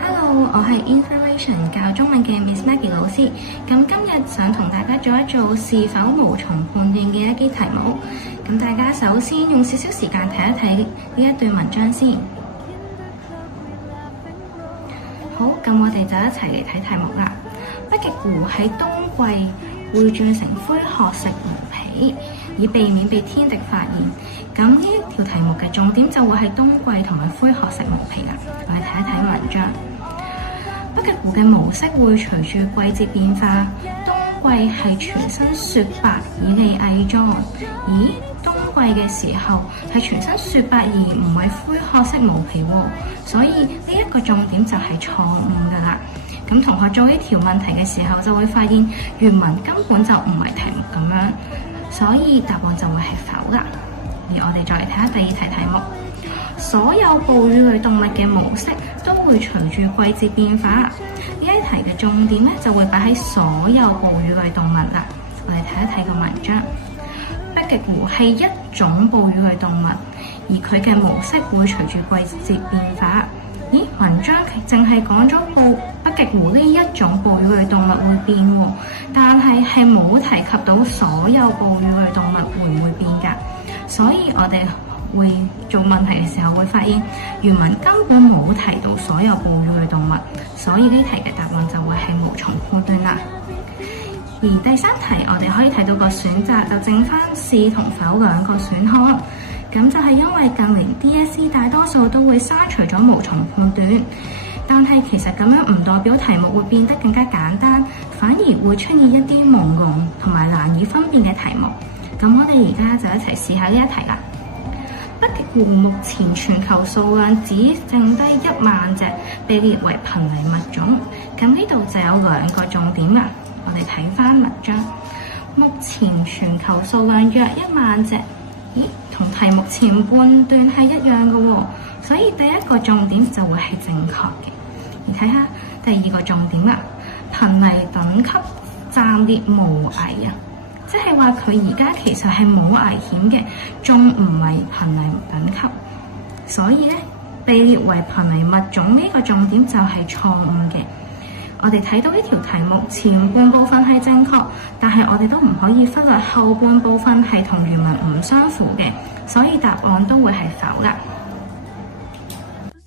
Hello， 我係 Information 教中文嘅 Miss Maggie 老師。咁今日想同大家做一做是否無從判斷嘅一啲題目。咁大家首先用少少時間睇一睇呢一段文章先。好，咁我哋就一齊嚟睇題目啦。北極狐喺冬季會轉成灰褐色毛皮，以避免被天敵發現。咁呢一條題目嘅重點就會係冬季同埋灰褐色毛皮啦。我哋睇一睇文章。北極狐嘅毛色會隨住季節變化，冬季係全身雪白以利偽裝。咦？冬季嘅時候係全身雪白而唔係灰褐色毛皮喎，所以呢一個重點就係錯誤㗎啦。咁同學做呢條問題嘅時候就會發現原文根本就唔係題目咁樣，所以答案就會係否啦。而我哋再嚟睇下第二題題目，所有哺乳類動物嘅毛色都會隨住季節變化。呢一題嘅重點咧就會擺喺所有哺乳類動物啦。我哋睇一睇個文章。北極狐係一種哺乳類動物，而佢嘅毛色會隨住季節變化。咦？文章淨係講咗北極狐呢一種哺乳類動物會變喎，但係冇提及到所有哺乳類動物會唔會變㗎。所以我哋會做問題嘅時候會發現原文根本冇提到所有哺乳類動物，所以呢題嘅答案就會係無從判斷啦。而第三題我哋可以睇到個選擇就剩翻是同否兩個選項，咁就係因為近年 DSE 大多數都會刪除咗無從判斷，但係其實咁樣唔代表題目會變得更加簡單，反而會出現一啲朦朧同埋難以分辨嘅題目。咁我哋而家就一齊試下呢一題啦。北極狐目前全球數量只剩低1萬隻，被列為瀕危物種。咁呢度就有兩個重點啦。我哋睇翻文章，目前全球數量約1萬隻，咦，同題目前半段係一樣嘅喎，所以第一個重點就會係正確嘅。而睇下第二個重點啦，瀕危等級暫列無危啊，即係話佢而家其實係冇危險嘅，仲唔係瀕危等級，所以咧被列為瀕危物種呢個重點就係錯誤嘅。我哋睇到呢條題目前半部分係正確，但係我哋都唔可以忽略後半部分係同原文唔相符嘅，所以答案都會係否啦。